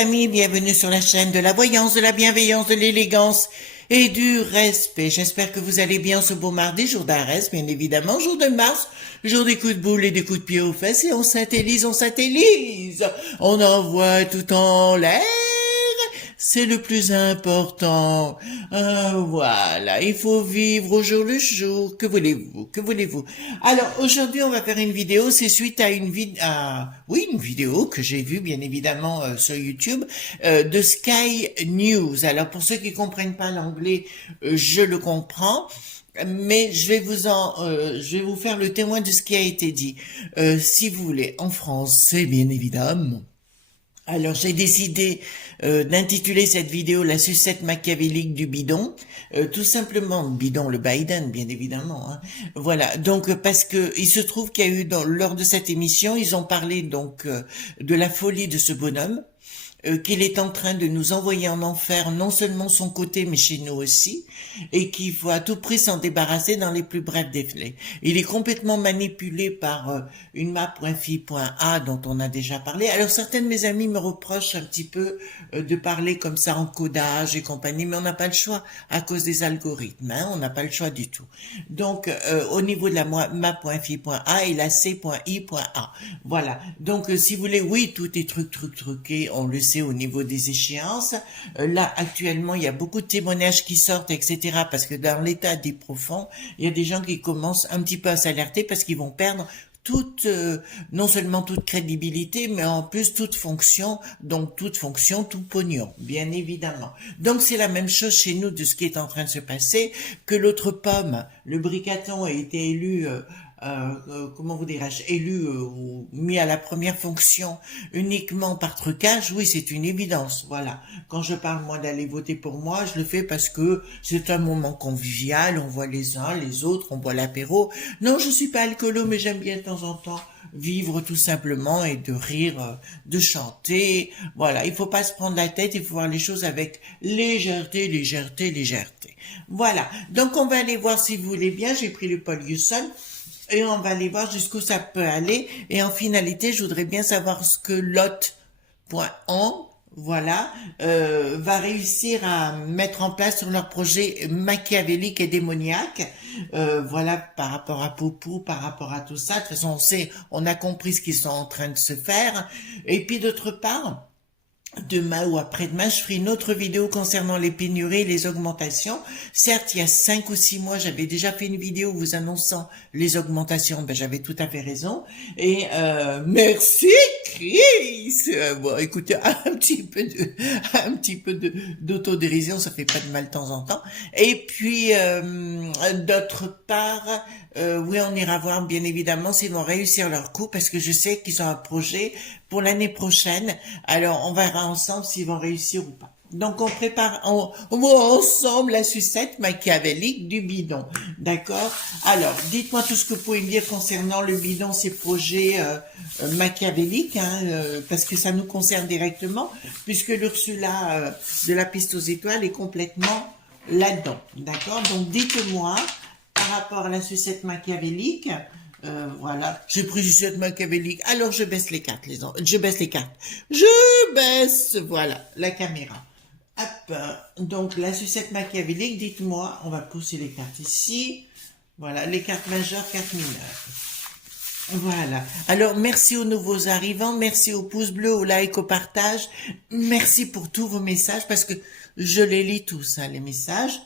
amis, bienvenue sur la chaîne de la voyance, de la bienveillance, de l'élégance et du respect. J'espère que vous allez bien ce beau mardi, jour d'Arès, bien évidemment, jour de mars, jour des coups de boule et des coups de pied aux fesses, et on satellise, on envoie tout en l'air. C'est le plus important. Voilà, il faut vivre au jour le jour. Que voulez-vous? Que voulez-vous? Alors, aujourd'hui, on va faire une vidéo. C'est suite à une vidéo que j'ai vue, bien évidemment, sur YouTube, de Sky News. Alors, pour ceux qui comprennent pas l'anglais, je le comprends. Mais je vais vous faire le témoin de ce qui a été dit. Si vous voulez, en français, bien évidemment. Alors j'ai décidé d'intituler cette vidéo La sucette machiavélique du bidon, tout simplement bidon le Biden bien évidemment. Hein. Voilà, donc parce que il se trouve qu'il y a eu lors de cette émission, ils ont parlé donc de la folie de ce bonhomme, qu'il est en train de nous envoyer en enfer, non seulement son côté, mais chez nous aussi, et qu'il faut à tout prix s'en débarrasser dans les plus brefs délais. Il est complètement manipulé par une map.fi.a dont on a déjà parlé. Alors certains de mes amis me reprochent un petit peu de parler comme ça en codage et compagnie, mais on n'a pas le choix à cause des algorithmes, hein, on n'a pas le choix du tout. Donc au niveau de la map.fi.a et la c.i.a. Voilà, donc si vous voulez, oui, tout est truqué, on le sait au niveau des échéances. Là, actuellement, il y a beaucoup de témoignages qui sortent, etc. Parce que dans l'état des profonds, il y a des gens qui commencent un petit peu à s'alerter parce qu'ils vont perdre non seulement toute crédibilité, mais en plus toute fonction, tout pognon, bien évidemment. Donc c'est la même chose chez nous de ce qui est en train de se passer, que l'autre pomme, le bricaton, a été élu comment vous dirais-je, élu ou mis à la première fonction uniquement par trucage, oui, c'est une évidence, voilà. Quand je parle, moi, d'aller voter pour moi, je le fais parce que c'est un moment convivial, on voit les uns, les autres, on boit l'apéro. Non, je suis pas alcoolo, mais j'aime bien de temps en temps vivre tout simplement et de rire, de chanter. Voilà, il faut pas se prendre la tête, il faut voir les choses avec légèreté. Voilà, donc on va aller voir si vous voulez bien, j'ai pris le Paul Hewson, et on va aller voir jusqu'où ça peut aller. Et en finalité, je voudrais bien savoir ce que Lot.on, voilà, va réussir à mettre en place sur leur projet machiavélique et démoniaque. Voilà, par rapport à Poupou, par rapport à tout ça. De toute façon, on a compris ce qu'ils sont en train de se faire. Et puis d'autre part, demain ou après-demain, je ferai une autre vidéo concernant les pénuries et les augmentations. Certes, il y a 5 ou 6 mois, j'avais déjà fait une vidéo vous annonçant les augmentations. Ben, j'avais tout à fait raison. Et merci Chris. Bon, écoutez, un petit peu d'autodérision, ça fait pas de mal de temps en temps. Et puis, d'autre part, oui, on ira voir bien évidemment s'ils vont réussir leur coup, parce que je sais qu'ils ont un projet pour l'année prochaine. Alors, on verra ensemble s'ils vont réussir ou pas. Donc, on voit ensemble la sucette machiavélique du bidon. D'accord? Alors, dites-moi tout ce que vous pouvez me dire concernant le bidon, ces projets machiavéliques, hein, parce que ça nous concerne directement, puisque l'Ursula de la piste aux étoiles est complètement là-dedans. D'accord? Donc, dites-moi, par rapport à la sucette machiavélique, voilà, j'ai pris sucette machiavélique, alors je baisse les cartes, je baisse, voilà, la caméra. Hop, donc la sucette machiavélique, dites-moi, on va pousser les cartes ici, voilà, les cartes majeures, cartes mineures. Voilà. Alors, merci aux nouveaux arrivants, merci aux pouces bleus, au like, au partage, merci pour tous vos messages, parce que je les lis tous, hein, les messages.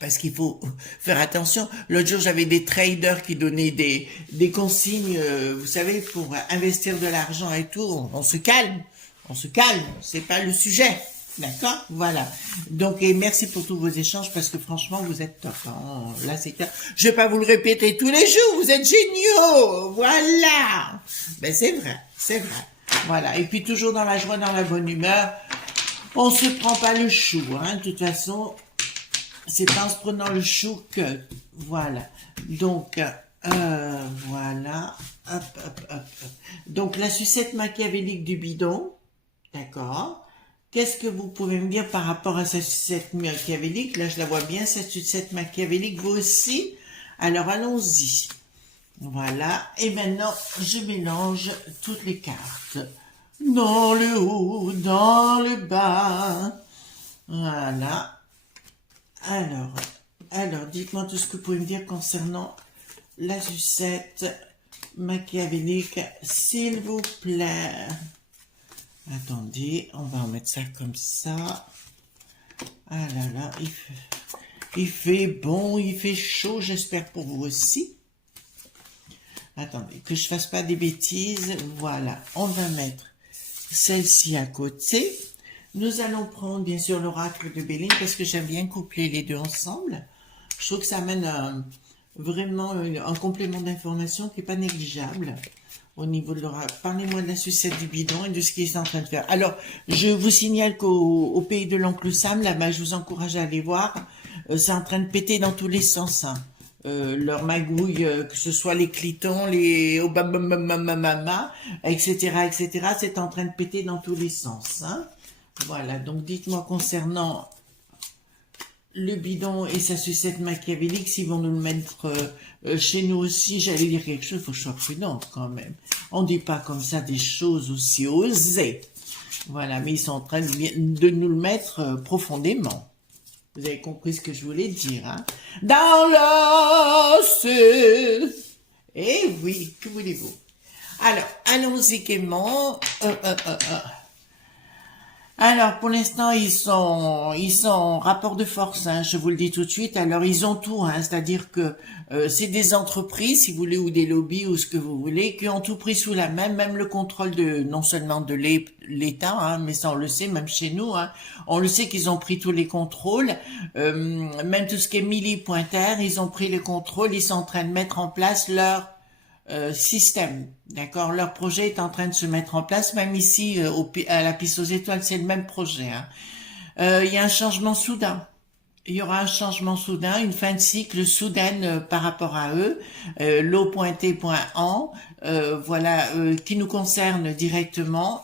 Parce qu'il faut faire attention. L'autre jour, j'avais des traders qui donnaient des consignes, vous savez, pour investir de l'argent et tout. On se calme, c'est pas le sujet. D'accord? Voilà. Donc, et merci pour tous vos échanges, parce que franchement, vous êtes top. Hein. Là, c'est clair. Je vais pas vous le répéter tous les jours, vous êtes géniaux! Voilà! Ben, c'est vrai. Voilà. Et puis, toujours dans la joie, dans la bonne humeur. On se prend pas le chou, hein. De toute façon, c'est en se prenant le chou que, voilà. Donc, voilà. Hop. Donc, la sucette machiavélique du bidon. D'accord. Qu'est-ce que vous pouvez me dire par rapport à cette sucette machiavélique? Là, je la vois bien, cette sucette machiavélique. Vous aussi? Alors, allons-y. Voilà. Et maintenant, je mélange toutes les cartes. dans le haut, dans le bas. Voilà. Alors, dites-moi tout ce que vous pouvez me dire concernant la sucette machiavélique, s'il vous plaît. Attendez, on va en mettre ça comme ça. Ah là là, il fait bon, il fait chaud, j'espère pour vous aussi. Attendez, que je fasse pas des bêtises. Voilà, on va mettre celle-ci à côté. Nous allons prendre bien sûr l'oracle de Béline parce que j'aime bien coupler les deux ensemble. Je trouve que ça amène vraiment un complément d'information qui n'est pas négligeable au niveau de l'oracle. Parlez-moi de la sucette du bidon et de ce qu'il est en train de faire. Alors, je vous signale qu'au pays de l'oncle Sam, là-bas, je vous encourage à aller voir. C'est en train de péter dans tous les sens. Hein. Leur magouille, que ce soit les clitons, les obamamamamama, etc., c'est en train de péter dans tous les sens. Hein. Voilà, donc dites-moi concernant le bidon et sa sucette machiavélique, s'ils vont nous le mettre chez nous aussi, j'allais dire quelque chose, il faut que je sois prudente quand même. On ne dit pas comme ça des choses aussi osées. Voilà, mais ils sont en train de nous le mettre profondément. Vous avez compris ce que je voulais dire, hein? Dans l'os. Eh oui, que voulez-vous? Alors, allons-y gaiement. Alors, pour l'instant, ils sont en rapport de force, hein, je vous le dis tout de suite. Alors, ils ont tout, hein, c'est-à-dire que c'est des entreprises, si vous voulez, ou des lobbies, ou ce que vous voulez, qui ont tout pris sous la main, même le contrôle de, non seulement de l'État, hein, mais ça, on le sait, même chez nous, hein, on le sait qu'ils ont pris tous les contrôles, même tout ce qui est Mili-Pointer, ils ont pris le contrôle, ils sont en train de mettre en place leur système, d'accord. Leur projet est en train de se mettre en place, même ici à la piste aux étoiles, c'est le même projet. Hein. Il y a un changement soudain. Il y aura un changement soudain, une fin de cycle soudaine par rapport à eux. L'eau pointée point en, voilà, qui nous concerne directement.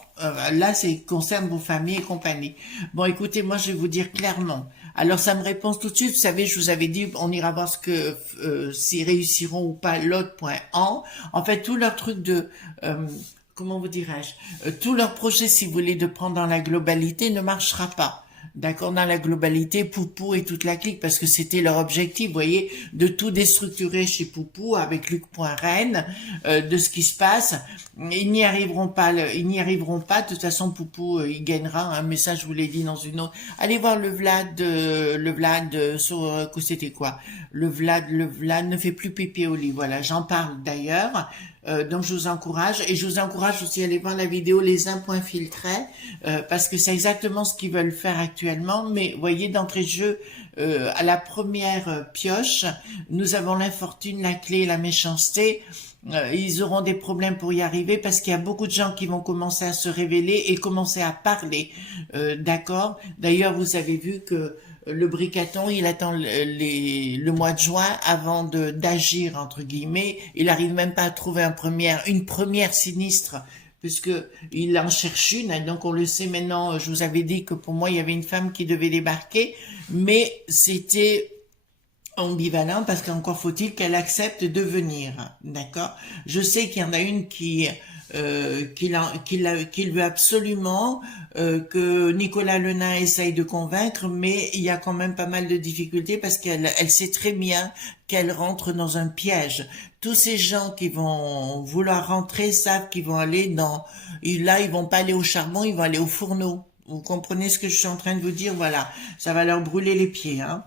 Là, c'est concerne vos familles et compagnie. Bon, écoutez, moi, je vais vous dire clairement. Alors, ça me répond tout de suite. Vous savez, je vous avais dit, on ira voir ce que s'ils réussiront ou pas l'autre point en. En fait, tout leur truc de comment vous dirais-je, tout leur projet, si vous voulez, de prendre dans la globalité, ne marchera pas. D'accord, dans la globalité, Poupou et toute la clique, parce que c'était leur objectif, vous voyez, de tout déstructurer chez Poupou avec Luc Poinren, de ce qui se passe. Ils n'y arriveront pas, de toute façon, Poupou, il gagnera, un message, je vous l'ai dit dans une autre. Allez voir le Vlad, sur, c'était quoi? Le Vlad ne fait plus pipi au lit, voilà, j'en parle d'ailleurs. Donc je vous encourage, et je vous encourage aussi à aller voir la vidéo Les Infiltrés, parce que c'est exactement ce qu'ils veulent faire actuellement. Mais voyez, d'entrée de jeu, à la première pioche, nous avons l'infortune, la clé et la méchanceté. Ils auront des problèmes pour y arriver parce qu'il y a beaucoup de gens qui vont commencer à se révéler et commencer à parler, d'accord. D'ailleurs, vous avez vu que le bricaton, il attend le mois de juin avant d'agir, entre guillemets. Il arrive même pas à trouver une première sinistre, puisque il en cherche une. Hein, donc on le sait maintenant. Je vous avais dit que pour moi, il y avait une femme qui devait débarquer, mais c'était ambivalent parce qu'encore faut-il qu'elle accepte de venir, d'accord. Je sais qu'il y en a une qu'il veut absolument, que Nicolas Lenain essaye de convaincre, mais il y a quand même pas mal de difficultés parce elle sait très bien qu'elle rentre dans un piège. Tous ces gens qui vont vouloir rentrer savent qu'ils vont aller là ils vont pas aller au charbon, ils vont aller au fourneau. Vous comprenez ce que je suis en train de vous dire? Voilà, ça va leur brûler les pieds. Hein.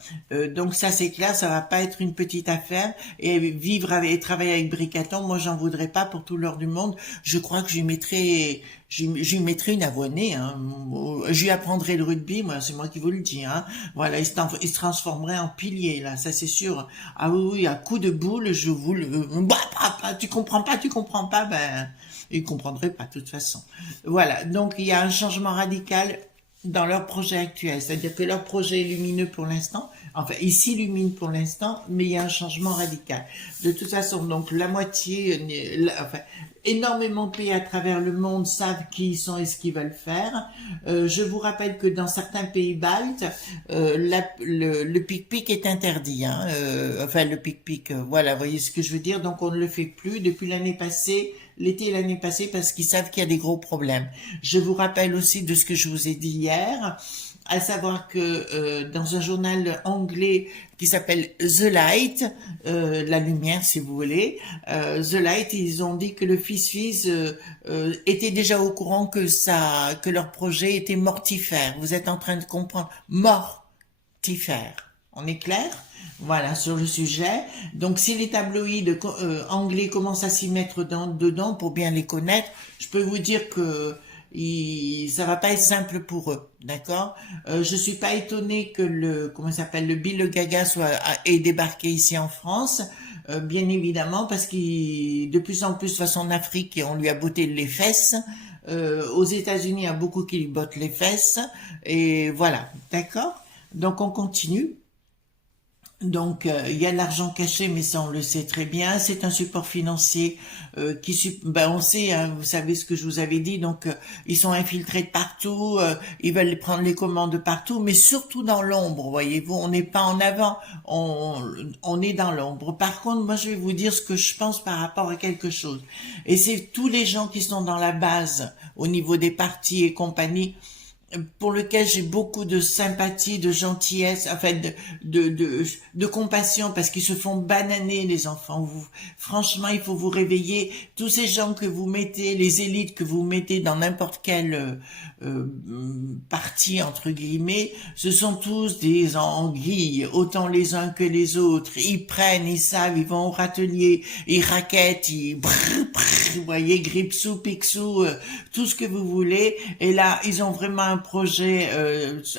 Donc ça c'est clair, ça va pas être une petite affaire. Et vivre et travailler avec Bricaton, moi j'en voudrais pas pour tout l'or du monde. Je crois que je lui mettrai une abonnée. Hein. Je lui apprendrai le rugby, moi c'est moi qui vous le dis. Hein. Voilà, il se transformerait en pilier là, ça c'est sûr. Ah oui, à coup de boule, je vous le. Tu comprends pas, ben. Ils ne comprendraient pas de toute façon. Voilà, donc il y a un changement radical dans leur projet actuel. C'est-à-dire que leur projet est lumineux pour l'instant, enfin il s'illumine pour l'instant, mais il y a un changement radical. De toute façon, donc la moitié, énormément de pays à travers le monde savent qui ils sont et ce qu'ils veulent faire. Je vous rappelle que dans certains pays baltes, le pic-pic est interdit. Hein. Le pic-pic, voilà, vous voyez ce que je veux dire. Donc on ne le fait plus. Depuis l'année passée, l'été l'année passée parce qu'ils savent qu'il y a des gros problèmes. Je vous rappelle aussi de ce que je vous ai dit hier, à savoir que dans un journal anglais qui s'appelle The Light, la lumière si vous voulez, The Light, ils ont dit que le Fils était déjà au courant que leur projet était mortifère. Vous êtes en train de comprendre, mortifère. On est clair? Voilà, sur le sujet. Donc, si les tabloïds anglais commencent à s'y mettre dedans pour bien les connaître, je peux vous dire que ça va pas être simple pour eux, d'accord. Je suis pas étonnée que le Bill Gaga ait débarqué ici en France, bien évidemment, parce qu'il de plus en plus, de toute façon en Afrique, on lui a botté les fesses. Aux États-Unis, il y a beaucoup qui lui bottent les fesses, et voilà, d'accord. Donc on continue. Donc, il y a de l'argent caché, mais ça, on le sait très bien. C'est un support financier on sait, hein, vous savez ce que je vous avais dit. Donc, ils sont infiltrés de partout. Ils veulent prendre les commandes de partout, mais surtout dans l'ombre, voyez-vous. On n'est pas en avant, on est dans l'ombre. Par contre, moi, je vais vous dire ce que je pense par rapport à quelque chose. Et c'est tous les gens qui sont dans la base, au niveau des partis et compagnie, pour lequel j'ai beaucoup de sympathie, de gentillesse, en fait, de compassion, parce qu'ils se font bananer, les enfants. Franchement, il faut vous réveiller. Tous ces gens que vous mettez, les élites que vous mettez dans n'importe quel parti, entre guillemets, ce sont tous des anguilles, autant les uns que les autres. Ils prennent, ils savent, ils vont au râtelier, ils raquettent, vous voyez, Gripsou, Picsou, tout ce que vous voulez. Et là, ils ont vraiment un projet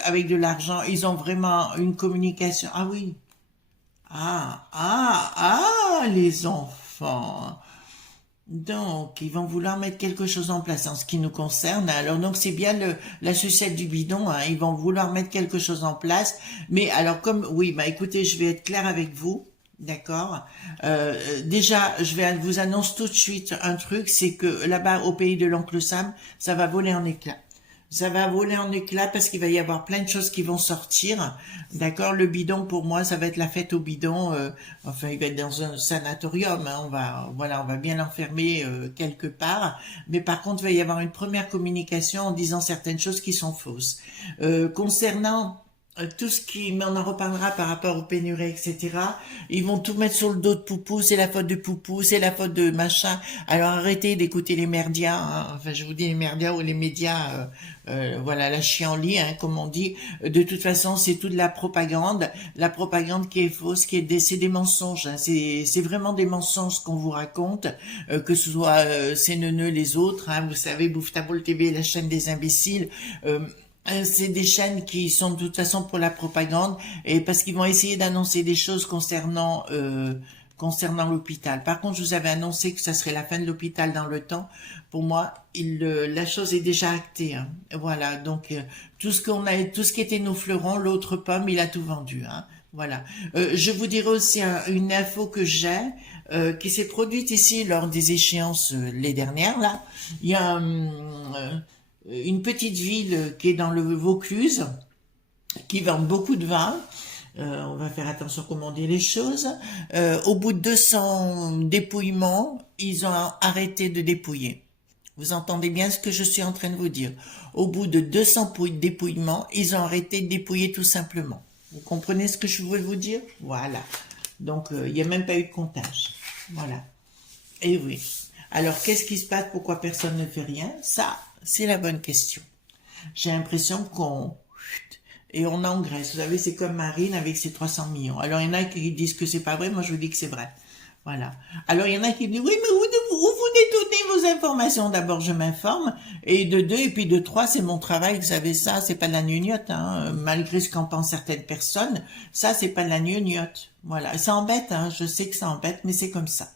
avec de l'argent, ils ont vraiment une communication. Ah oui. Les enfants. Donc, ils vont vouloir mettre quelque chose en place en ce qui nous concerne. Alors, donc, c'est bien la sucette du bidon, hein. Ils vont vouloir mettre quelque chose en place. Mais alors, écoutez, je vais être claire avec vous. D'accord. Déjà, je vais vous annoncer tout de suite un truc, c'est que là-bas, au pays de l'oncle Sam, ça va voler en éclats. Ça va voler en éclats parce qu'il va y avoir plein de choses qui vont sortir. D'accord. Le bidon, pour moi, ça va être la fête au bidon. Enfin, il va être dans un sanatorium, hein. On va bien l'enfermer quelque part. Mais par contre, il va y avoir une première communication en disant certaines choses qui sont fausses. Concernant tout ce mais on en reparlera par rapport aux pénuries, etc. Ils vont tout mettre sur le dos de Poupou, c'est la faute de Poupou, c'est la faute de machin. Alors arrêtez d'écouter les merdias, hein. Enfin je vous dis les merdias ou les médias, voilà, la chienlit, hein, comme on dit. De toute façon, c'est toute la propagande qui est fausse, c'est des mensonges, hein. C'est vraiment des mensonges qu'on vous raconte, que ce soit ces neuneux, les autres, hein. Vous savez, Bouffe ta boule TV, la chaîne des imbéciles. C'est des chaînes qui sont de toute façon pour la propagande et parce qu'ils vont essayer d'annoncer des choses concernant l'hôpital. Par contre, je vous avais annoncé que ça serait la fin de l'hôpital dans le temps. Pour moi, la chose est déjà actée, hein. Voilà, donc tout ce qui était nos fleurons, l'autre pomme, il a tout vendu, hein. Voilà. Je vous dirai aussi une info que j'ai qui s'est produite ici lors des échéances les dernières là. Il y a une petite ville qui est dans le Vaucluse, qui vend beaucoup de vin. On va faire attention comment on dit les choses. Au bout de 200 dépouillements, ils ont arrêté de dépouiller. Vous entendez bien ce que je suis en train de vous dire. Au bout de 200 dépouillements, ils ont arrêté de dépouiller tout simplement. Vous comprenez ce que je veux vous dire? Voilà. Donc, il n'y a même pas eu de comptage. Voilà. Et oui. Alors, qu'est-ce qui se passe? Pourquoi personne ne fait rien? Ça, c'est la bonne question. J'ai l'impression et on engraisse. Vous savez, c'est comme Marine avec ses 300 millions. Alors, il y en a qui disent que c'est pas vrai. Moi, je vous dis que c'est vrai. Voilà. Alors, il y en a qui me disent, oui, mais vous détournez vos informations. D'abord, je m'informe. Et de deux, et puis de trois, c'est mon travail. Vous savez, ça, c'est pas de la gnognotte, hein. Malgré ce qu'en pensent certaines personnes, ça, c'est pas de la gnognotte. Voilà. Ça embête, hein. Je sais que ça embête, mais c'est comme ça.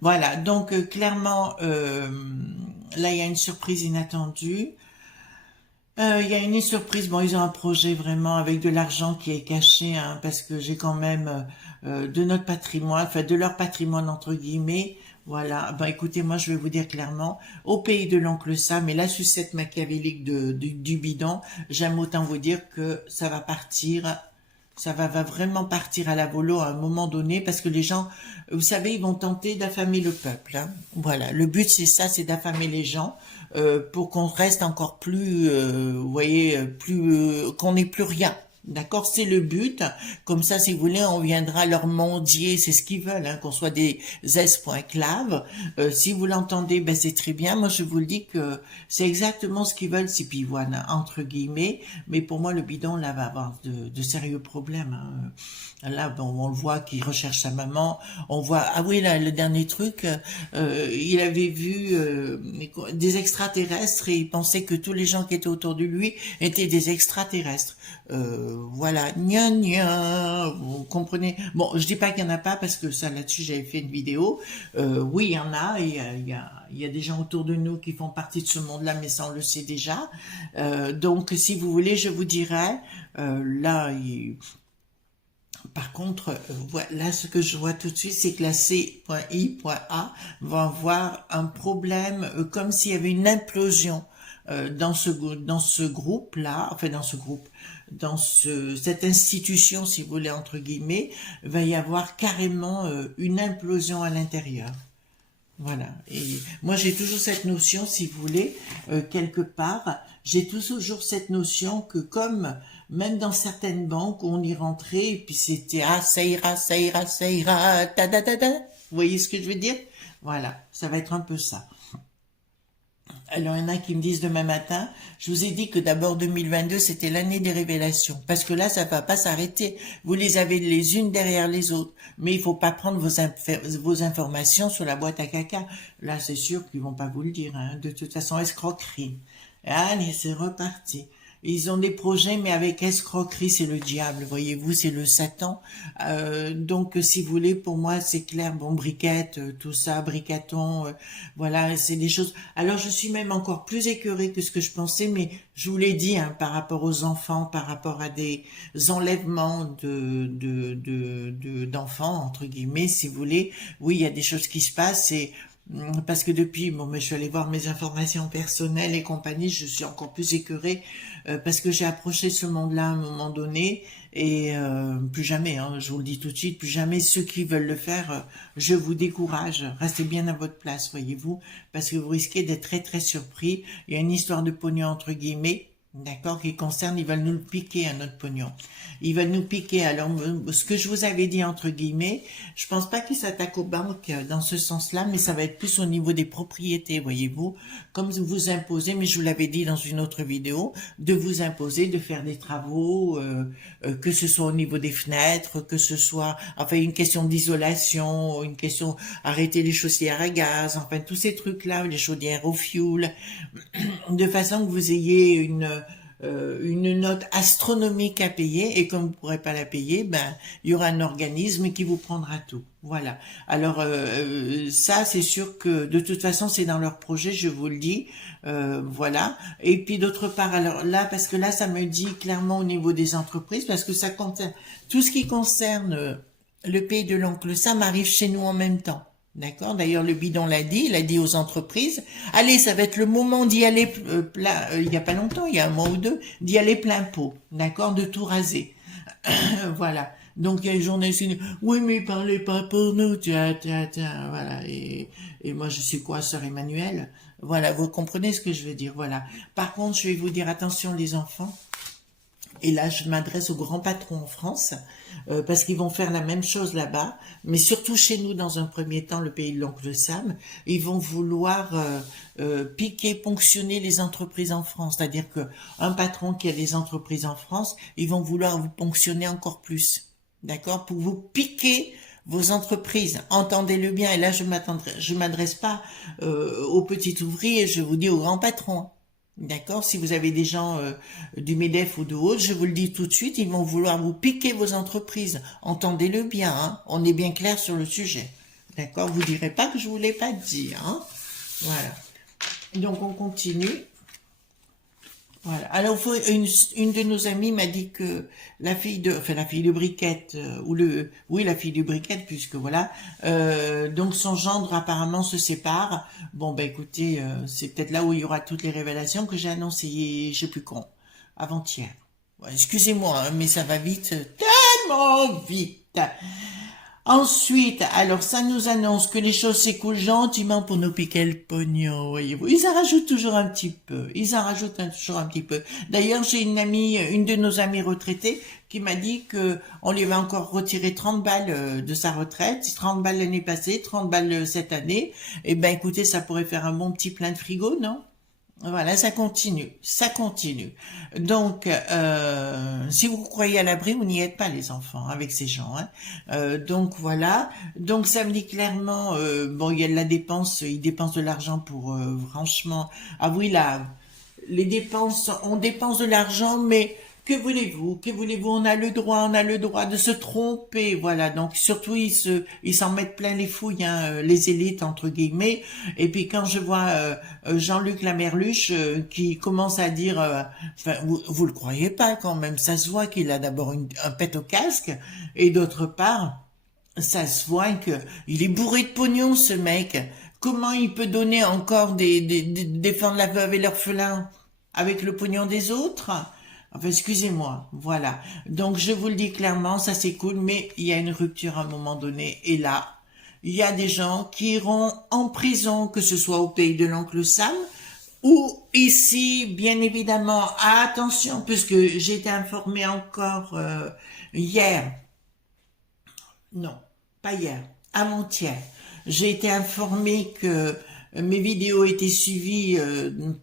Voilà. Donc, clairement, là, il y a une surprise inattendue. Il y a une surprise. Bon, ils ont un projet vraiment avec de l'argent qui est caché, hein, parce que j'ai quand même de notre patrimoine, enfin de leur patrimoine entre guillemets. Voilà. Ben écoutez, moi je vais vous dire clairement, au pays de l'oncle Sam et la sucette machiavélique du bidon, j'aime autant vous dire que ça va partir Ça va vraiment partir à la volo à un moment donné parce que les gens, vous savez, ils vont tenter d'affamer le peuple, hein. Voilà, le but c'est ça, c'est d'affamer les gens pour qu'on reste encore plus, vous voyez, plus qu'on n'ait plus rien. D'accord, c'est le but. Comme ça, si vous voulez, on viendra leur mendier. C'est ce qu'ils veulent, hein, qu'on soit des esclaves. Si vous l'entendez, ben c'est très bien. Moi, je vous le dis que c'est exactement ce qu'ils veulent, ces pivoines, hein, entre guillemets. Mais pour moi, le bidon, là, va avoir de sérieux problèmes, hein. Là, bon, on le voit qu'il recherche sa maman. On voit, ah oui, là, le dernier truc, il avait vu des extraterrestres et il pensait que tous les gens qui étaient autour de lui étaient des extraterrestres. Voilà, gna gna, vous comprenez. Bon, je dis pas qu'il y en a pas parce que ça là-dessus j'avais fait une vidéo. Oui, il y en a, et il y a des gens autour de nous qui font partie de ce monde-là, mais ça on le sait déjà. Donc, si vous voulez, je vous dirais, là, par contre, là, ce que je vois tout de suite, c'est que la C.I.A va avoir un problème, comme s'il y avait une implosion dans ce groupe-là, enfin dans ce groupe, cette institution, si vous voulez, entre guillemets, va y avoir carrément une implosion à l'intérieur. Voilà. Et moi, j'ai toujours cette notion, si vous voulez, quelque part, j'ai toujours cette notion que comme, même dans certaines banques, on y rentrait, et puis c'était, ah, ça ira, ça ira, ça ira, ta da da da. Vous voyez ce que je veux dire? Voilà. Ça va être un peu ça. Alors, il y en a qui me disent demain matin, je vous ai dit que d'abord 2022, c'était l'année des révélations. Parce que là, ça va pas s'arrêter. Vous les avez les unes derrière les autres. Mais il faut pas prendre vos informations sur la boîte à caca. Là, c'est sûr qu'ils vont pas vous le dire, hein. De toute façon, escroquerie. Allez, c'est reparti. Ils ont des projets, mais avec escroquerie, c'est le diable, voyez-vous, c'est le Satan. Donc, si vous voulez, pour moi, c'est clair. Bon, briquette, tout ça, bricaton, voilà, c'est des choses. Alors, je suis même encore plus écœurée que ce que je pensais, mais je vous l'ai dit, hein, par rapport aux enfants, par rapport à des enlèvements d'enfants, entre guillemets, si vous voulez. Oui, il y a des choses qui se passent et parce que depuis, bon, mais je suis allée voir mes informations personnelles et compagnie, je suis encore plus écœurée parce que j'ai approché ce monde-là à un moment donné et plus jamais, hein, je vous le dis tout de suite, plus jamais ceux qui veulent le faire, je vous décourage, restez bien à votre place, voyez-vous, parce que vous risquez d'être très très surpris. Il y a une histoire de pognon entre guillemets. D'accord, qui concerne, ils veulent nous le piquer à notre pognon. Ils veulent nous piquer. Alors, ce que je vous avais dit, entre guillemets, je pense pas qu'ils s'attaquent aux banques dans ce sens-là, mais ça va être plus au niveau des propriétés, voyez-vous. Comme vous imposez, mais je vous l'avais dit dans une autre vidéo, de vous imposer de faire des travaux, que ce soit au niveau des fenêtres, que ce soit, enfin, une question d'isolation, une question, arrêter les chaudières à gaz, enfin, tous ces trucs-là, les chaudières au fioul, de façon que vous ayez une note astronomique à payer et comme vous ne pourrez pas la payer, ben il y aura un organisme qui vous prendra tout. Voilà. Alors ça c'est sûr que de toute façon c'est dans leur projet, je vous le dis. Voilà. Et puis d'autre part, alors là parce que là ça me dit clairement au niveau des entreprises parce que ça concerne tout ce qui concerne le pays de l'oncle Sam arrive chez nous en même temps. D'accord. D'ailleurs, le bidon l'a dit, il a dit aux entreprises, allez, ça va être le moment d'y aller il y a pas longtemps, il y a un mois ou deux, d'y aller plein pot. D'accord, de tout raser. Voilà. Donc il y a une journée, oui, mais parlez pas pour nous, tiens, tiens, tiens, voilà. Et moi, je suis quoi, sœur Emmanuel? Voilà, vous comprenez ce que je veux dire, voilà. Par contre, je vais vous dire, attention les enfants, et là, je m'adresse aux grands patrons en France, parce qu'ils vont faire la même chose là-bas, mais surtout chez nous, dans un premier temps, le pays de l'oncle Sam, ils vont vouloir piquer, ponctionner les entreprises en France. C'est-à-dire que un patron qui a des entreprises en France, ils vont vouloir vous ponctionner encore plus. D'accord? Pour vous piquer vos entreprises. Entendez-le bien. Et là, je m'adresse pas aux petits ouvriers, je vous dis aux grands patrons. D'accord? Si vous avez des gens du MEDEF ou de autres, je vous le dis tout de suite, ils vont vouloir vous piquer vos entreprises. Entendez-le bien, hein? On est bien clair sur le sujet. D'accord? Vous direz pas que je vous l'ai pas dit, hein? Voilà. Donc, on continue. Voilà. Alors, une de nos amies m'a dit que la fille de Briquette, oui, la fille de Briquette, puisque voilà, donc son gendre apparemment se sépare. Bon, ben écoutez, c'est peut-être là où il y aura toutes les révélations que j'ai annoncées, je sais plus quand, avant-hier. Ouais, excusez-moi, hein, mais ça va vite. vachement vite. Ensuite, alors ça nous annonce que les choses s'écoulent gentiment pour nous piquer le pognon, voyez-vous. Ils en rajoutent toujours un petit peu. Toujours un petit peu. D'ailleurs, j'ai une de nos amies retraitées, qui m'a dit que on lui avait encore retiré 30 balles de sa retraite, 30 balles l'année passée, 30 balles cette année. Eh ben, écoutez, ça pourrait faire un bon petit plein de frigo, non? Voilà, ça continue, ça continue. Donc, si vous croyez à l'abri, vous n'y êtes pas, les enfants, avec ces gens. Hein. Donc voilà. Donc ça me dit clairement, bon, il y a de la dépense, ils dépensent de l'argent pour, franchement. Ah oui, là, les dépenses, on dépense de l'argent, mais que voulez-vous? Que voulez-vous? On a le droit de se tromper, voilà. Donc surtout ils s'en mettent plein les fouilles, hein, les élites entre guillemets. Et puis quand je vois Jean-Luc Lamerluche qui commence à dire, enfin, vous le croyez pas quand même, ça se voit qu'il a d'abord un pet au casque et d'autre part, ça se voit que il est bourré de pognon ce mec. Comment il peut donner encore défendre la veuve et l'orphelin avec le pognon des autres? Enfin, excusez-moi, voilà. Donc, je vous le dis clairement, ça c'est cool, mais il y a une rupture à un moment donné. Et là, il y a des gens qui iront en prison, que ce soit au pays de l'oncle Sam, ou ici, bien évidemment, attention, puisque j'ai été informée encore hier, non, pas hier, avant-hier, j'ai été informée que mes vidéos étaient suivies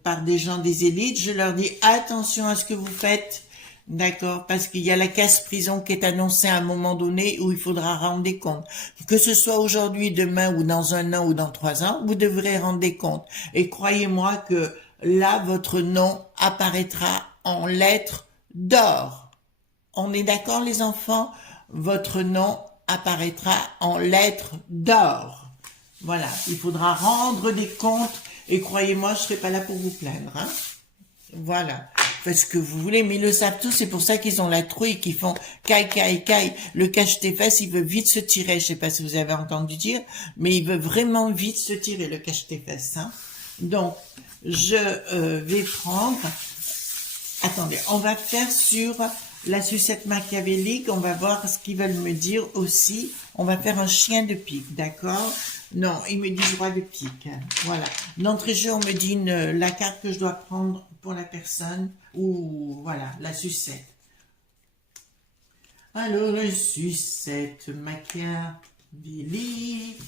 par des gens des élites. Je leur dis attention à ce que vous faites, d'accord, parce qu'il y a la casse-prison qui est annoncée à un moment donné où il faudra rendre des comptes. Que ce soit aujourd'hui, demain ou dans 1 an ou dans 3 ans, vous devrez rendre des comptes. Et croyez-moi que là, votre nom apparaîtra en lettres d'or. On est d'accord, les enfants? Votre nom apparaîtra en lettres d'or. Voilà, il faudra rendre des comptes et croyez-moi, je serai pas là pour vous plaindre. Hein. Voilà, faites ce que vous voulez, mais ils le savent tous, c'est pour ça qu'ils ont la trouille, qu'ils font caille, caille, caille. Le cache-tes-fesses, il veut vite se tirer, je sais pas si vous avez entendu dire, mais il veut vraiment vite se tirer, le cache-tes-fesses. Hein. Donc, je vais prendre... Attendez, on va faire sur la sucette machiavélique, on va voir ce qu'ils veulent me dire aussi. On va faire un chien de pique, d'accord? Non, ils me disent roi de pique. Voilà. D'entrée de jeu, on me dit la carte que je dois prendre pour la personne, ou voilà, la sucette. Alors, le sucette machiavélique.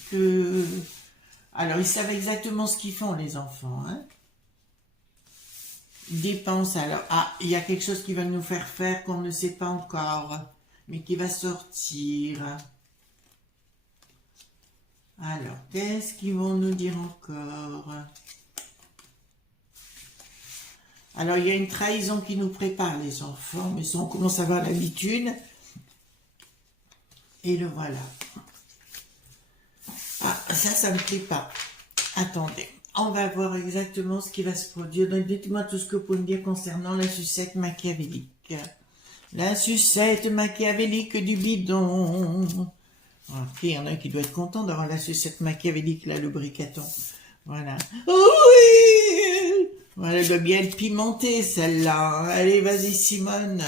Alors, ils savent exactement ce qu'ils font, les enfants, hein? Dépense, alors, ah, il y a quelque chose qui va nous faire qu'on ne sait pas encore, mais qui va sortir. Alors, qu'est-ce qu'ils vont nous dire encore? Alors, il y a une trahison qui nous prépare, les enfants, mais ça, on commence à avoir l'habitude. Et le voilà. Ah, ça me plaît pas. Attendez. On va voir exactement ce qui va se produire. Donc, dites-moi tout ce que vous pouvez me dire concernant la sucette machiavélique. La sucette machiavélique du bidon. Ok, il y en a un qui doit être content d'avoir la sucette machiavélique, là, le bricaton. Voilà. Oh oui! Voilà, elle doit bien être pimentée, celle-là. Allez, vas-y, Simone.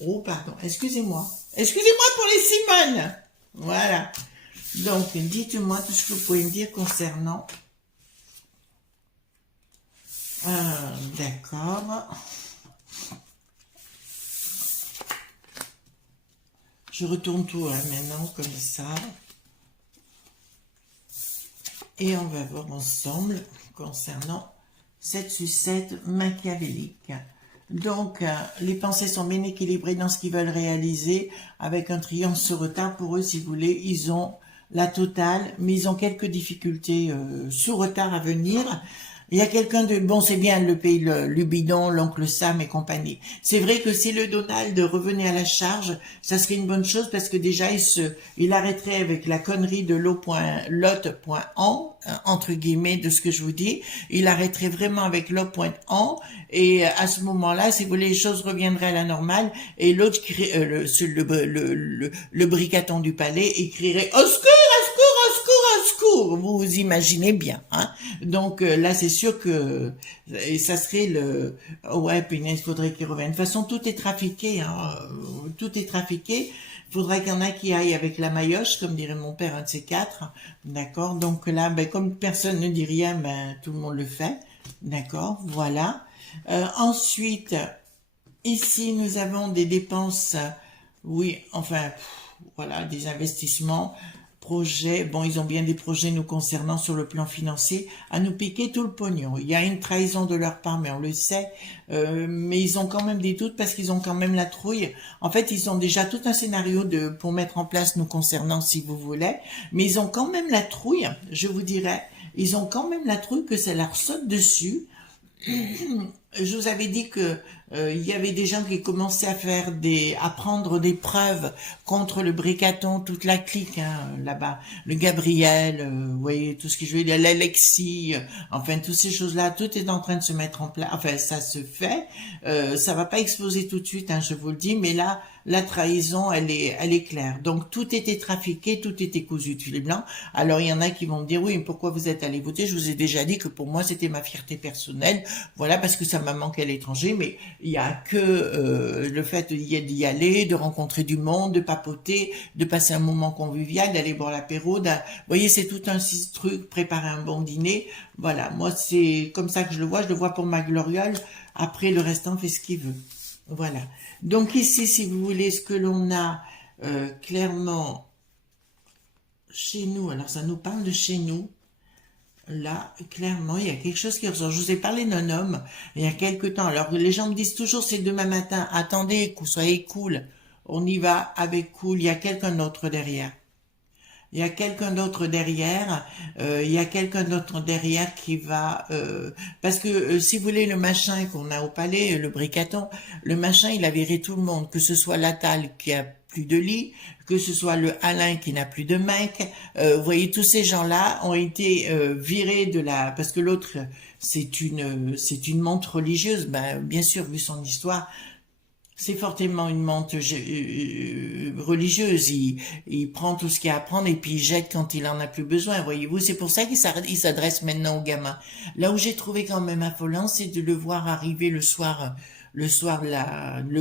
Oh, pardon. Excusez-moi. Excusez-moi pour les Simone. Voilà. Donc, dites-moi tout ce que vous pouvez me dire concernant... d'accord. Je retourne tout hein, maintenant comme ça. Et on va voir ensemble concernant cette sucette machiavélique. Donc, les pensées sont bien équilibrées dans ce qu'ils veulent réaliser avec un triomphe sur retard. Pour eux, si vous voulez, ils ont la totale, mais ils ont quelques difficultés sur retard à venir. Il y a quelqu'un de... Bon, c'est bien le pays, le bidon, l'oncle Sam et compagnie. C'est vrai que si le Donald revenait à la charge, ça serait une bonne chose parce que déjà, il arrêterait avec la connerie de lot.en, entre guillemets, de ce que je vous dis. Il arrêterait vraiment avec lot.en et à ce moment-là, si vous voulez, les choses reviendraient à la normale et l'autre, le bricaton du palais, il crierait « Au secours, au secours, au secours, au secours !» Vous vous imaginez bien, hein. Donc là, c'est sûr que et ça serait le... Ouais, punaise, il faudrait qu'il revienne. De toute façon, tout est trafiqué, hein. Tout est trafiqué. faudrait qu'il y en a qui aillent avec la maillotche, comme dirait mon père, un de ces quatre. D'accord? Donc là, ben, comme personne ne dit rien, ben, tout le monde le fait. D'accord? Voilà. Ensuite, ici, nous avons des dépenses, oui, enfin, voilà, des investissements, projets. Bon, ils ont bien des projets nous concernant sur le plan financier, à nous piquer tout le pognon. Il y a une trahison de leur part, mais on le sait. Mais ils ont quand même des doutes parce qu'ils ont quand même la trouille. En fait, ils ont déjà tout un scénario pour mettre en place nous concernant, si vous voulez. Mais ils ont quand même la trouille, je vous dirais. Ils ont quand même la trouille que ça leur saute dessus. Je vous avais dit que il y avait des gens qui commençaient à prendre des preuves contre le Bricaton, toute la clique là-bas, le Gabriel, vous voyez tout ce que je veux dire, l'Alexis, enfin toutes ces choses-là, tout est en train de se mettre en place. Enfin, ça se fait. Ça va pas exploser tout de suite, je vous le dis, mais là, la trahison, elle est claire. Donc tout était trafiqué, tout était cousu de fil blanc. Alors il y en a qui vont me dire oui, mais pourquoi vous êtes allé voter? Je vous ai déjà dit que pour moi c'était ma fierté personnelle. Voilà, parce que ça m'a manqué à l'étranger, mais il y a que le fait d'y aller, de rencontrer du monde, de papoter, de passer un moment convivial, d'aller boire l'apéro. Vous voyez, c'est tout un truc, préparer un bon dîner. Voilà, moi c'est comme ça que je le vois pour ma gloriole. Après, le restant fait ce qu'il veut. Voilà. Donc ici, si vous voulez, ce que l'on a clairement chez nous, alors ça nous parle de chez nous. Là, clairement, il y a quelque chose qui ressort. Je vous ai parlé d'un homme il y a quelque temps. Alors, les gens me disent toujours, c'est demain matin. Attendez, soyez cool. On y va avec cool. Il y a quelqu'un d'autre derrière. Il y a quelqu'un d'autre derrière. Il y a quelqu'un d'autre derrière qui va... parce que, si vous voulez, le machin qu'on a au palais, le Bricaton, le machin, il a viré tout le monde. Que ce soit l'Attal qui a plus de lit, que ce soit le Alain qui n'a plus de mec. Vous voyez, tous ces gens-là ont été virés de la... Parce que l'autre, c'est une montre religieuse. Ben, bien sûr, vu son histoire, c'est fortement une montre religieuse. Il prend tout ce qu'il y a à prendre et puis il jette quand il en a plus besoin. Voyez-vous, c'est pour ça qu'il s'adresse maintenant aux gamins. Là où j'ai trouvé quand même affolant, c'est de le voir arriver le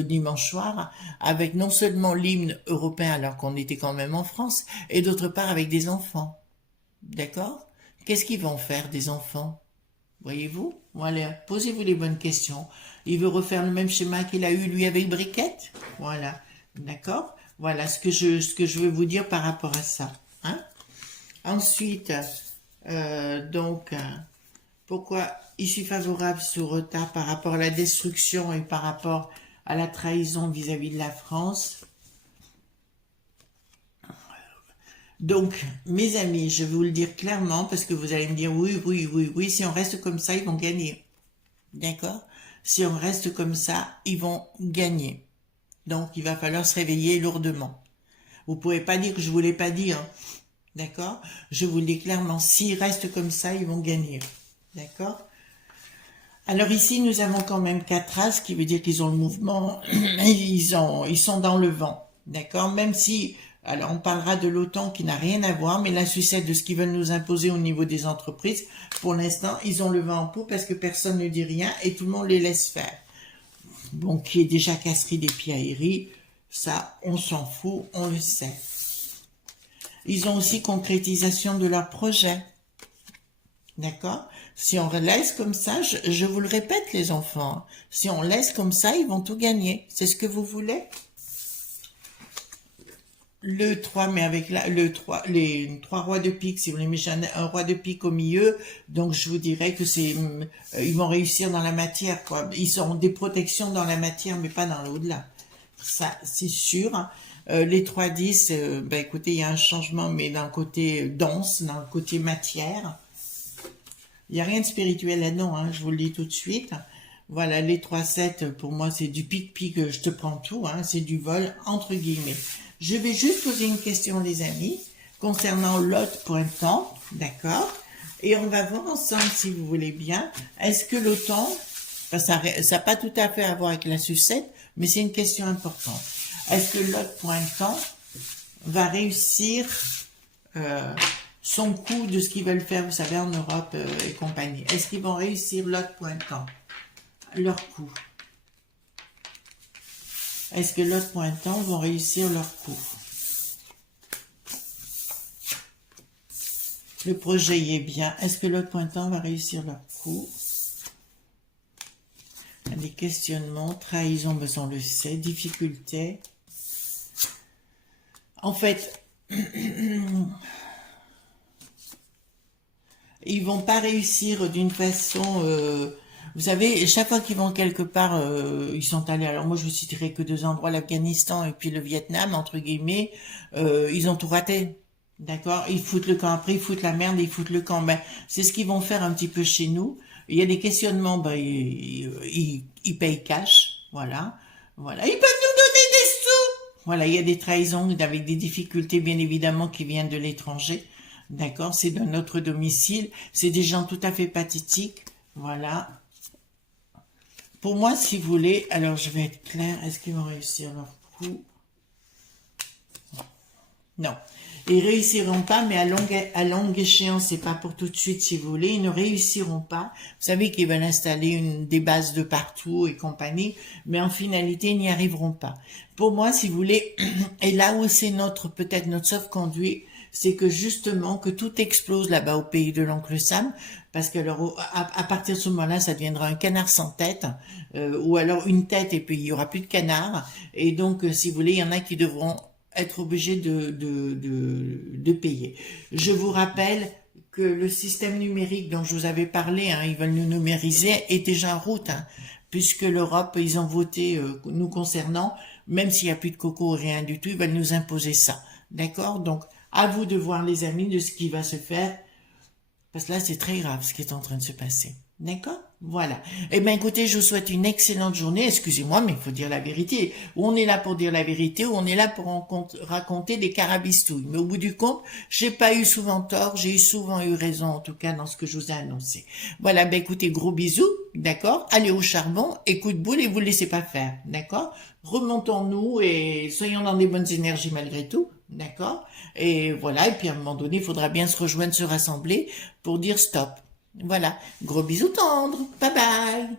dimanche soir, avec non seulement l'hymne européen alors qu'on était quand même en France, et d'autre part avec des enfants. D'accord? Qu'est-ce qu'ils vont faire des enfants? Voyez-vous? Voilà, posez-vous les bonnes questions. Il veut refaire le même schéma qu'il a eu lui avec Briquette? Voilà, d'accord? Voilà ce que je veux vous dire par rapport à ça. Hein? Ensuite, pourquoi issue favorable sous retard par rapport à la destruction et par rapport à la trahison vis-à-vis de la France? Donc, mes amis, je vais vous le dire clairement parce que vous allez me dire oui, si on reste comme ça, ils vont gagner. D'accord? Si on reste comme ça, ils vont gagner. Donc, il va falloir se réveiller lourdement. Vous pouvez pas dire que je vous l'ai pas dit, hein. D'accord? Je vous le dis clairement, s'ils restent comme ça, ils vont gagner. D'accord? Alors ici, nous avons quand même 4 as, ce qui veut dire qu'ils ont le mouvement, ils sont dans le vent. D'accord? Même si, alors on parlera de l'OTAN qui n'a rien à voir, mais la sucette de ce qu'ils veulent nous imposer au niveau des entreprises, pour l'instant, ils ont le vent en poupe parce que personne ne dit rien et tout le monde les laisse faire. Bon, qui est déjà casserie des piailleries, ça, on s'en fout, on le sait. Ils ont aussi concrétisation de leur projet. D'accord? Si on laisse comme ça, je vous le répète les enfants, si on laisse comme ça, ils vont tout gagner. C'est ce que vous voulez? Le 3, mais avec les 3 rois de pique, si vous voulez, mais j'ai un roi de pique au milieu, donc je vous dirais que ils vont réussir dans la matière, quoi. Ils auront des protections dans la matière, mais pas dans l'au-delà. Ça, c'est sûr. Les 3-10, ben écoutez, il y a un changement, mais dans le côté dense, dans le côté matière. Il n'y a rien de spirituel là-dedans, je vous le dis tout de suite. Voilà, les 3-7, pour moi, c'est du pic-pic, je te prends tout, c'est du vol, entre guillemets. Je vais juste poser une question, les amis, concernant l'autre pointant, d'accord? Et on va voir ensemble, si vous voulez bien, est-ce que l'OTAN, ça n'a pas tout à fait à voir avec la sucette, mais c'est une question importante. Est-ce que l'autre pointant va réussir son coup de ce qu'ils veulent faire, vous savez, en Europe et compagnie? Est-ce qu'ils vont réussir l'autre pointant leur coup? Est-ce que l'autre pointant vont réussir leur coup? Le projet y est bien. Est-ce que l'autre pointant va réussir leur coup? Des questionnements, trahison, ben ça on le sait, difficulté. En fait, ils vont pas réussir d'une façon... vous savez, chaque fois qu'ils vont quelque part, ils sont allés... Alors moi, je vous citerai que deux endroits, l'Afghanistan et puis le Vietnam, entre guillemets. Ils ont tout raté. D'accord? Ils foutent le camp. Après, ils foutent la merde et ils foutent le camp. Ben, c'est ce qu'ils vont faire un petit peu chez nous. Il y a des questionnements, ben, ils payent cash. Voilà. Voilà. Ils peuvent nous donner des sous. Voilà, il y a des trahisons avec des difficultés, bien évidemment, qui viennent de l'étranger. D'accord? C'est de notre domicile. C'est des gens tout à fait pathétiques. Voilà. Pour moi, si vous voulez, alors je vais être clair, est-ce qu'ils vont réussir leur coup? Non. Ils réussiront pas, mais à longue échéance, c'est pas pour tout de suite, si vous voulez, ils ne réussiront pas. Vous savez qu'ils veulent installer des bases de partout et compagnie, mais en finalité, ils n'y arriveront pas. Pour moi, si vous voulez, et là où c'est peut-être notre sauf-conduit, c'est que justement, que tout explose là-bas au pays de l'oncle Sam, parce que alors, à partir de ce moment-là, ça deviendra un canard sans tête, ou alors une tête et puis il y aura plus de canard, et donc, si vous voulez, il y en a qui devront être obligés de payer. Je vous rappelle que le système numérique dont je vous avais parlé, hein, ils veulent nous numériser, est déjà en route, hein, puisque l'Europe, ils ont voté nous concernant, même s'il n'y a plus de coco, rien du tout, ils veulent nous imposer ça. D'accord? Donc, à vous de voir, les amis, de ce qui va se faire, parce que là, c'est très grave ce qui est en train de se passer. D'accord? Voilà. Eh bien, écoutez, je vous souhaite une excellente journée. Excusez-moi, mais il faut dire la vérité. Ou on est là pour dire la vérité, ou on est là pour raconter des carabistouilles. Mais au bout du compte, j'ai pas eu souvent tort, j'ai souvent eu raison, en tout cas, dans ce que je vous ai annoncé. Voilà, ben écoutez, gros bisous, d'accord? Allez au charbon, et coup de boule, et vous le laissez pas faire, d'accord? Remontons-nous et soyons dans des bonnes énergies malgré tout, d'accord? Et voilà, et puis à un moment donné, il faudra bien se rejoindre, se rassembler pour dire stop. Voilà, gros bisous tendres, bye bye.